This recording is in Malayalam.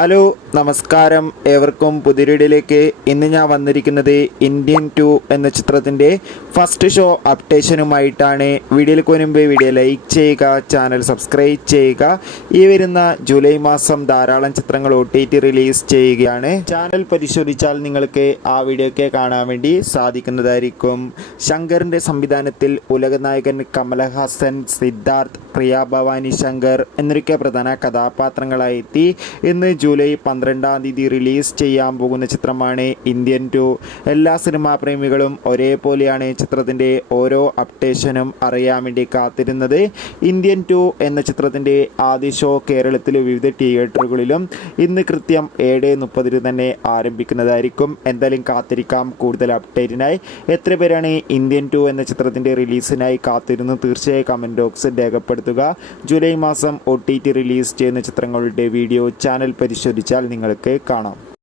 ഹലോ നമസ്കാരം, ഏവർക്കും പുതിയൊരിടിലേക്ക്. ഇന്ന് ഞാൻ വന്നിരിക്കുന്നത് ഇന്ത്യൻ 2 എന്ന ചിത്രത്തിൻ്റെ ഫസ്റ്റ് ഷോ അപ്ഡേഷനുമായിട്ടാണ്. വീഡിയോയിലേക്ക് മുൻപ് വീഡിയോ ലൈക്ക് ചെയ്യുക, ചാനൽ സബ്സ്ക്രൈബ് ചെയ്യുക. ഈ വരുന്ന ജൂലൈ മാസം ധാരാളം ചിത്രങ്ങൾ OTT റിലീസ് ചെയ്യുകയാണ്. ചാനൽ പരിശോധിച്ചാൽ നിങ്ങൾക്ക് ആ വീഡിയോയ്ക്ക് കാണാൻ വേണ്ടി സാധിക്കുന്നതായിരിക്കും. ശങ്കറിൻ്റെ സംവിധാനത്തിൽ ഉലകനായകൻ കമലഹാസൻ, സിദ്ധാർത്ഥ്, പ്രിയ ഭവാനി ശങ്കർ എന്നൊക്കെ പ്രധാന കഥാപാത്രങ്ങളായി എത്തി. ഇന്ന് ജൂലൈ 12-ാം തീയതി റിലീസ് ചെയ്യാൻ പോകുന്ന ചിത്രമാണ് ഇന്ത്യൻ 2. എല്ലാ സിനിമാ പ്രേമികളും ഒരേപോലെയാണ് ചിത്രത്തിൻ്റെ ഓരോ അപ്ഡേഷനും അറിയാൻ വേണ്ടി കാത്തിരുന്നത്. ഇന്ത്യൻ 2 എന്ന ചിത്രത്തിൻ്റെ ആദ്യ ഷോ കേരളത്തിൽ വിവിധ തിയേറ്ററുകളിലും ഇന്ന് കൃത്യം 7:30 തന്നെ ആരംഭിക്കുന്നതായിരിക്കും. എന്തായാലും കാത്തിരിക്കാം കൂടുതൽ അപ്ഡേറ്റിനായി. എത്ര പേരാണ് ഇന്ത്യൻ 2 എന്ന ചിത്രത്തിൻ്റെ റിലീസിനായി കാത്തിരുന്ന് തീർച്ചയായും കമൻറ്റ് ബോക്സിൽ രേഖപ്പെടുത്തുക. ജൂലൈ മാസം OTT റിലീസ് ചെയ്യുന്ന ചിത്രങ്ങളുടെ വീഡിയോ ചാനൽ പരിശോധിച്ചാൽ നിങ്ങൾക്ക് കാണാം.